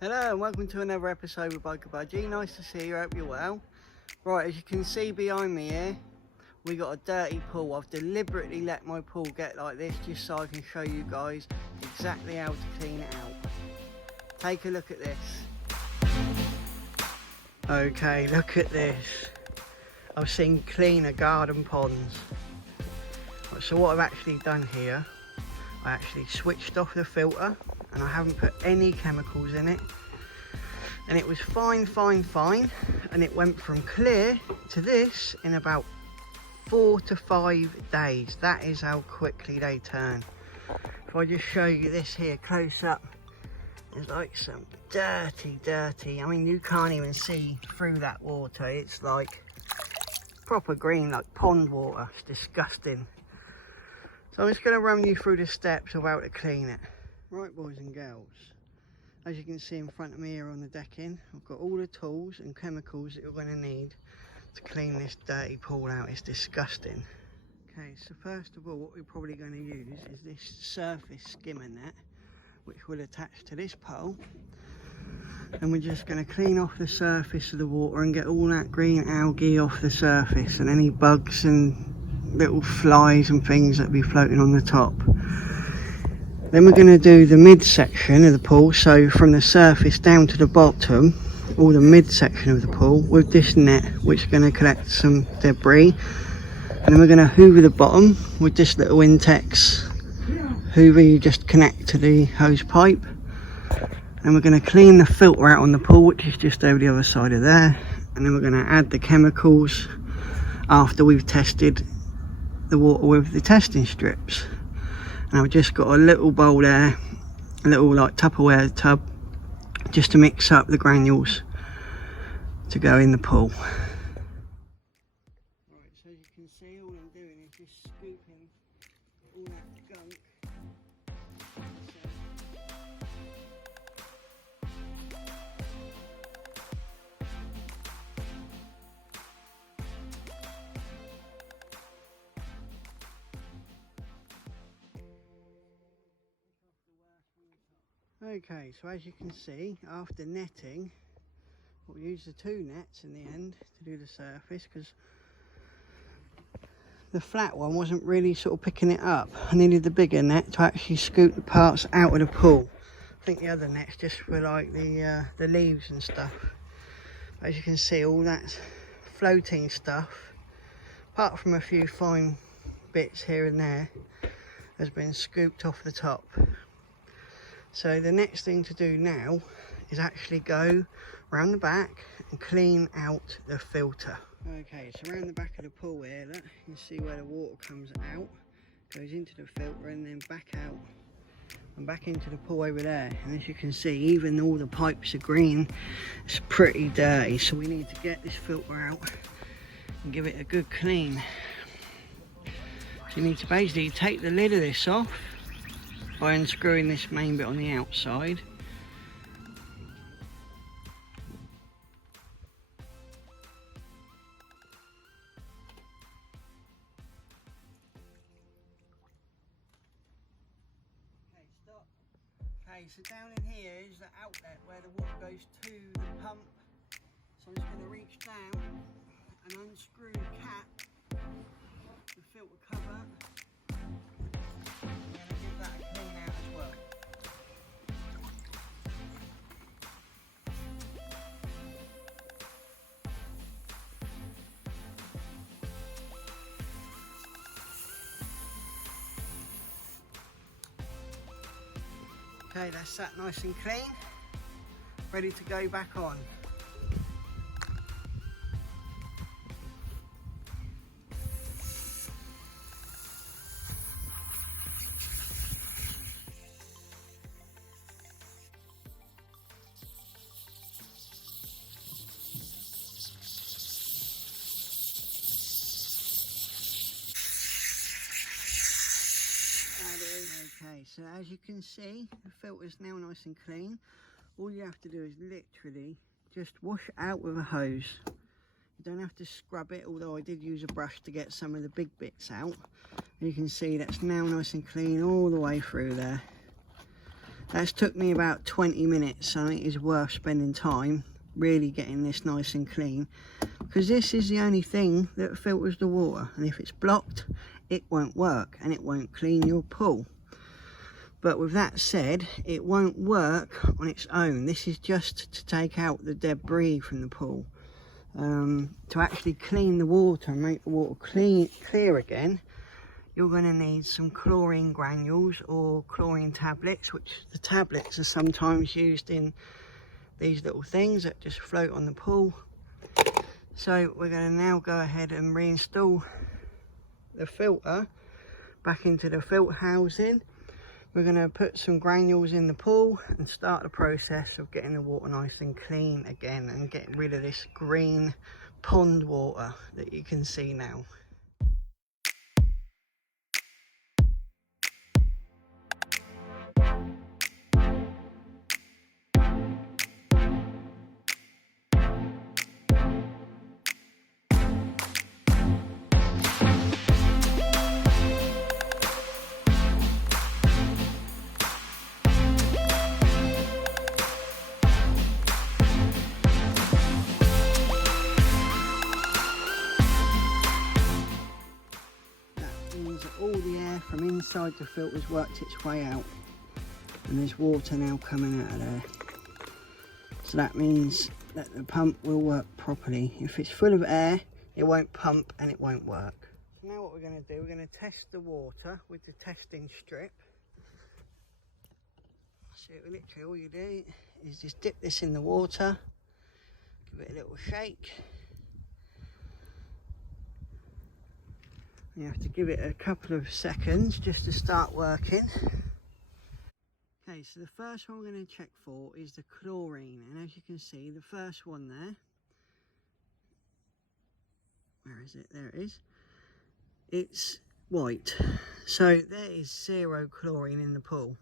Hello and welcome to another episode with Biker Budgie. Nice to see you, hope you're well. Right, as you can see behind me here, we got a dirty pool. I've deliberately let my pool get like this just so I can show you guys exactly how to clean it out. Take a look at this. Okay, look at this. I've seen cleaner garden ponds. Right, so what I've actually done here, I actually switched off the filter and I haven't put any chemicals in it, and it was fine, and it went from clear to this in about 4 to 5 days. That is how quickly they turn. If I just show you this here close up, there's like some dirty, I mean you can't even see through that water. It's like proper green, like pond water. It's disgusting. So I'm just going to run you through the steps of how to clean it. Right, boys and girls, as you can see in front of me here on the decking, I've got all the tools and chemicals that you're going to need to clean this dirty pool out. It's disgusting. Okay, so first of all, what we're probably going to use is this surface skimmer net, which will attach to this pole, and we're just going to clean off the surface of the water and get all that green algae off the surface and any bugs and little flies and things that be floating on the top. Then we're going to do the mid-section of the pool, so from the surface down to the bottom, all the mid-section of the pool with this net, which is going to collect some debris. And then we're going to hoover the bottom with this little Intex hoover you just connect to the hose pipe. And we're going to clean the filter out on the pool, which is just over the other side of there. And then we're going to add the chemicals after we've tested the water with the testing strips. And I've just got a little bowl there, a little like Tupperware tub, just to mix up the granules to go in the pool. Right, so as you can see, all I'm doing is just scooping all that gunk. Okay, so as you can see, after netting, we'll use the 2 nets in the end to do the surface, because the flat one wasn't really sort of picking it up. I needed the bigger net to actually scoop the parts out of the pool. I think the other net's just for like the leaves and stuff. As you can see, all that floating stuff, apart from a few fine bits here and there, has been scooped off the top. So the next thing to do now is actually go around the back and clean out the filter. Okay, so around the back of the pool here, look, you can see where the water comes out, goes into the filter and then back out and back into the pool over there. And as you can see, even all the pipes are green, it's pretty dirty. So we need to get this filter out and give it a good clean. So you need to basically take the lid of this off by unscrewing this main bit on the outside. Okay, stop. Okay, so down in here is the outlet where the water goes to the pump. So I'm just going to reach down and unscrew the cap, the filter cover. Okay, that's that nice and clean, ready to go back on. Okay, so as you can see, the filter's now nice and clean. All you have to do is literally just wash it out with a hose. You don't have to scrub it, although I did use a brush to get some of the big bits out. You can see that's now nice and clean all the way through there. That's took me about 20 minutes, so I think it's worth spending time really getting this nice and clean, because this is the only thing that filters the water, and if it's blocked it won't work and it won't clean your pool. But with that said, it won't work on its own. This is just to take out the debris from the pool. To actually clean the water and make the water clear again, you're going to need some chlorine granules or chlorine tablets, which the tablets are sometimes used in these little things that just float on the pool. So we're going to now go ahead and reinstall the filter back into the filter housing. We're going to put some granules in the pool and start the process of getting the water nice and clean again and getting rid of this green pond water that you can see now. All the air from inside the filter's worked its way out, and there's water now coming out of there. So that means that the pump will work properly. If it's full of air, it won't pump and it won't work. So now what we're going to do, we're going to test the water with the testing strip. So literally all you do is just dip this in the water, give it a little shake. You have to give it a couple of seconds just to start working. Okay, so the first one we're going to check for is the chlorine, and as you can see, the first one there, where is it? There it is. It's white, so there is 0 chlorine in the pool.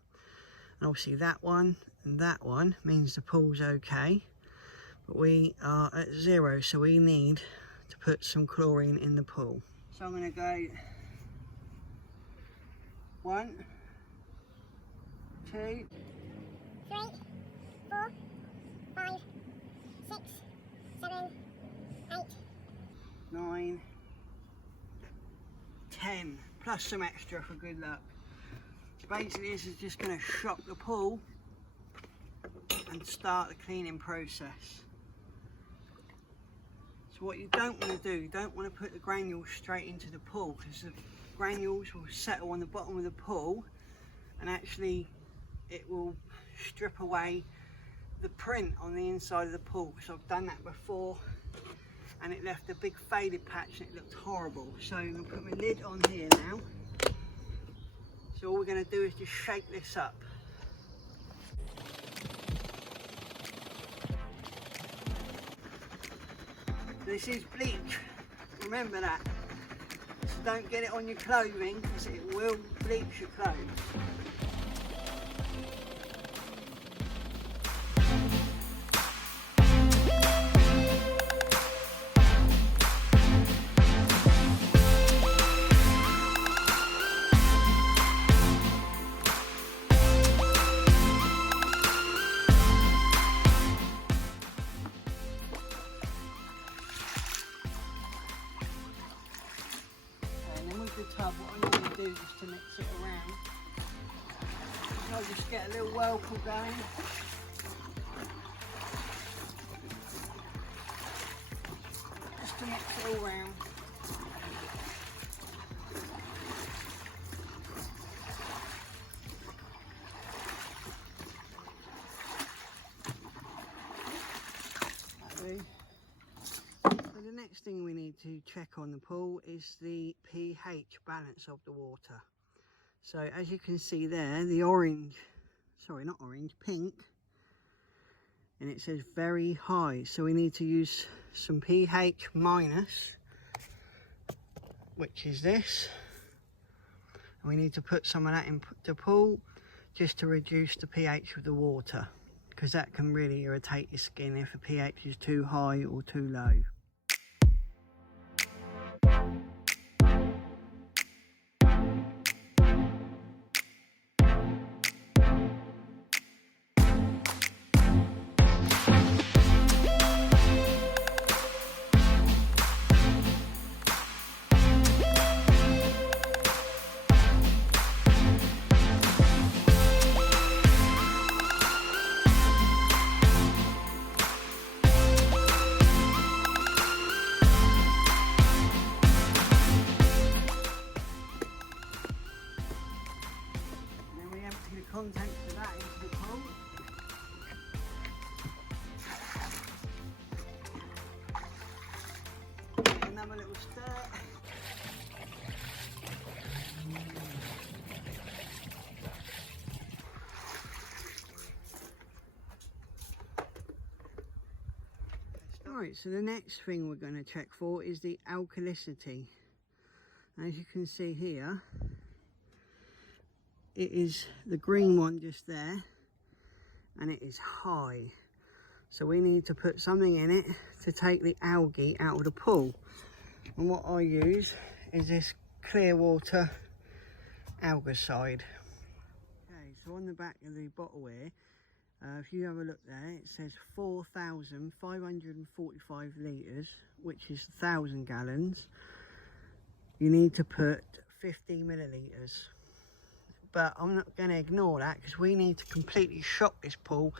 And obviously that one and that one means the pool's okay, but we are at 0, so we need to put some chlorine in the pool. So I'm going to go 1, 2, 3, 4, 5, 6, 7, 8, 9, 10, plus some extra for good luck. Basically this is just going to shock the pool and start the cleaning process. So what you don't want to do, you don't want to put the granules straight into the pool, because the granules will settle on the bottom of the pool and actually it will strip away the print on the inside of the pool. So I've done that before and it left a big faded patch and it looked horrible. So I'm going to put my lid on here now. So all we're going to do is just shake this up. This is bleach, remember that. So don't get it on your clothing because it will bleach your clothes. The tub, what I normally do is to mix it around. I'll just get a little whirlpool going. Just to mix it all around. That'll do. The next thing we need to check on the pool is the pH balance of the water. So as you can see there, the orange, sorry not orange, pink, and it says very high, so we need to use some pH minus, which is this, and we need to put some of that in the pool just to reduce the pH of the water, because that can really irritate your skin if the pH is too high or too low. Right, so the next thing we're going to check for is the alkalicity. As you can see here, it is the green one just there, and it is high. So we need to put something in it to take the algae out of the pool. And what I use is this clear water algaecide. Okay, so on the back of the bottle here, if you have a look there, it says 4,545 litres, which is 1,000 gallons. You need to put 50 millilitres. But I'm not going to ignore that because we need to completely shock this pool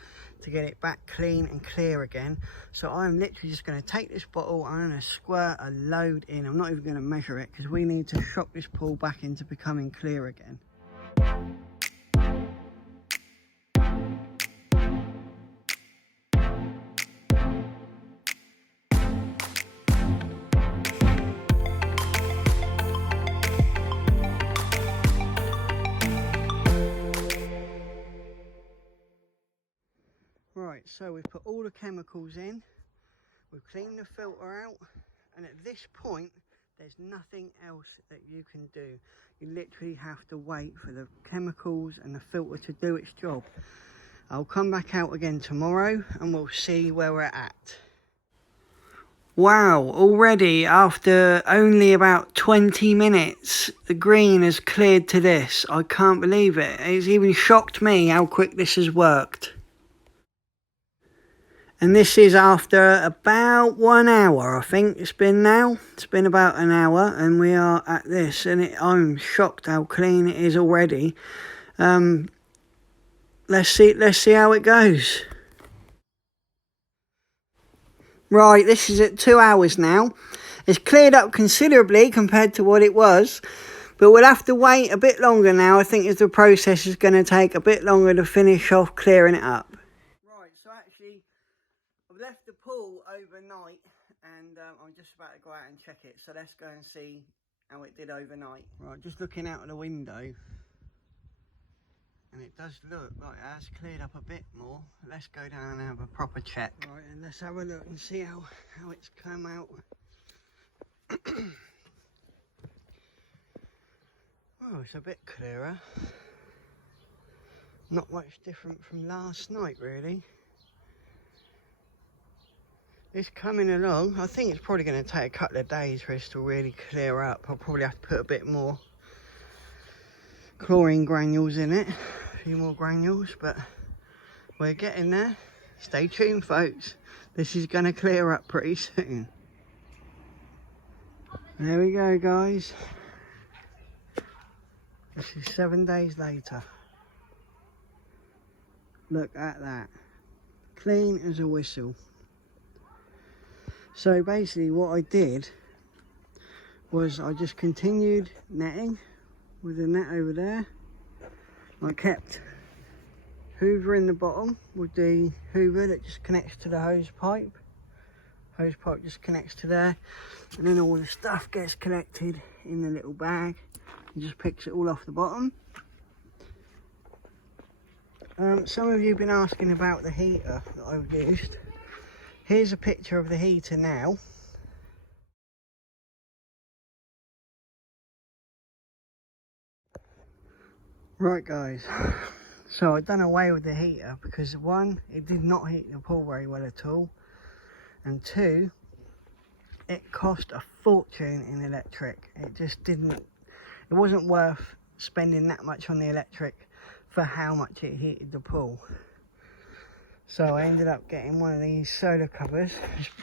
to get it back clean and clear again. So I'm literally just going to take this bottle and I'm going to squirt a load in. I'm not even going to measure it because we need to shock this pool back into becoming clear again. Right, so we've put all the chemicals in, we've cleaned the filter out, and at this point there's nothing else that you can do. You literally have to wait for the chemicals and the filter to do its job. I'll come back out again tomorrow and we'll see where we're at. Wow, already after only about 20 minutes, the green has cleared to this. I can't believe it. It's even shocked me how quick this has worked. And this is after about 1 hour, I think it's been now. It's been about an hour and we are at this, and I'm shocked how clean it is already. Let's see how it goes. Right, this is at 2 hours now. It's cleared up considerably compared to what it was, but we'll have to wait a bit longer now. I think as the process is going to take a bit longer to finish off clearing it up. Right, so actually I've left the pool overnight and I'm just about to go out and check it. So let's go and see how it did overnight. Right, just looking out of the window. And it does look like it has cleared up a bit more. Let's go down and have a proper check. Right, and let's have a look and see how it's come out. Oh, it's a bit clearer. Not much different from last night, really. It's coming along. I think it's probably going to take a couple of days for it to really clear up. I'll probably have to put a bit more chlorine granules in it. A few more granules, but we're getting there. Stay tuned, folks. This is going to clear up pretty soon. There we go, guys. This is 7 days later. Look at that. Clean as a whistle. So basically what I did was I just continued netting with the net over there. I kept hoover in the bottom with the hoover that just connects to the hose pipe. Hose pipe just connects to there, and then all the stuff gets collected in the little bag and just picks it all off the bottom. Some of you have been asking about the heater that I've used. Here's a picture of the heater now. Right, guys, so I've done away with the heater because one, it did not heat the pool very well at all, and two, it cost a fortune in electric. It just didn't, it wasn't worth spending that much on the electric for how much it heated the pool. So I ended up getting one of these solar covers.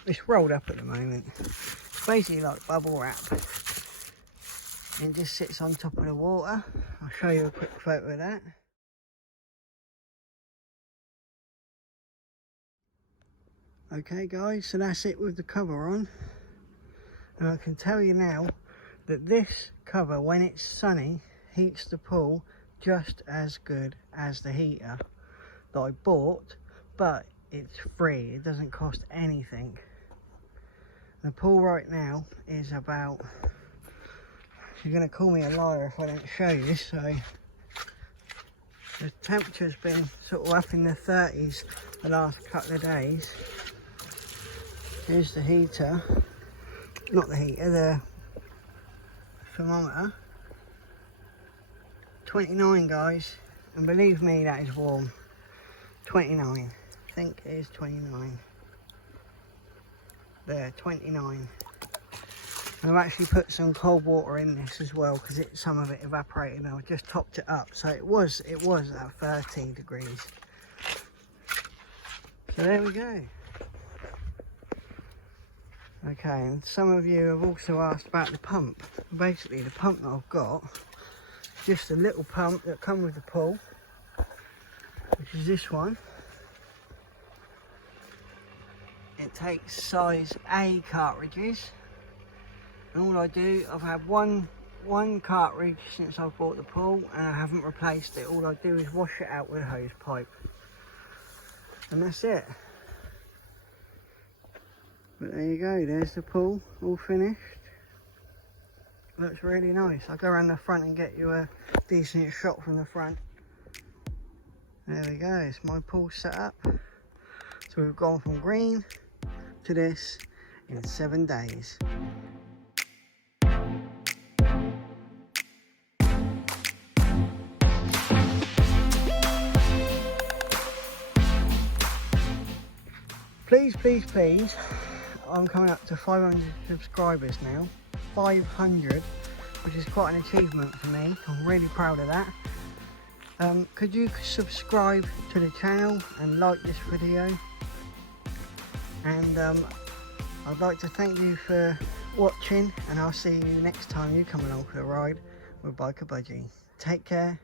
It's rolled up at the moment. It's basically like bubble wrap. It just sits on top of the water. I'll show you a quick photo of that. Okay guys, so that's it with the cover on. And I can tell you now that this cover, when it's sunny, heats the pool just as good as the heater that I bought, but it's free. It doesn't cost anything. The pool right now is about, you're going to call me a liar if I don't show you, so the temperature's been sort of up in the 30s the last couple of days. Here's the heater, not the heater, the thermometer. 29 guys, and believe me that is warm. 29, I think it is 29. There, 29. And I've actually put some cold water in this as well because some of it evaporated and I've just topped it up. So it was at 30 degrees. So there we go. Okay, and some of you have also asked about the pump. Basically the pump that I've got, just a little pump that comes with the pool, which is this one. It takes size A cartridges. And all I do, I've had one cartridge since I've bought the pool and I haven't replaced it. All I do is wash it out with a hose pipe. And that's it. But there you go, there's the pool, all finished. Looks really nice. I'll go around the front and get you a decent shot from the front. There we go, it's my pool set up. So we've gone from green to this in 7 days. Please, please, please, I'm coming up to 500 subscribers now. 500, which is quite an achievement for me. I'm really proud of that. Could you subscribe to the channel and like this video? And I'd like to thank you for watching, and I'll see you next time you come along for a ride with Biker Budgie. Take care.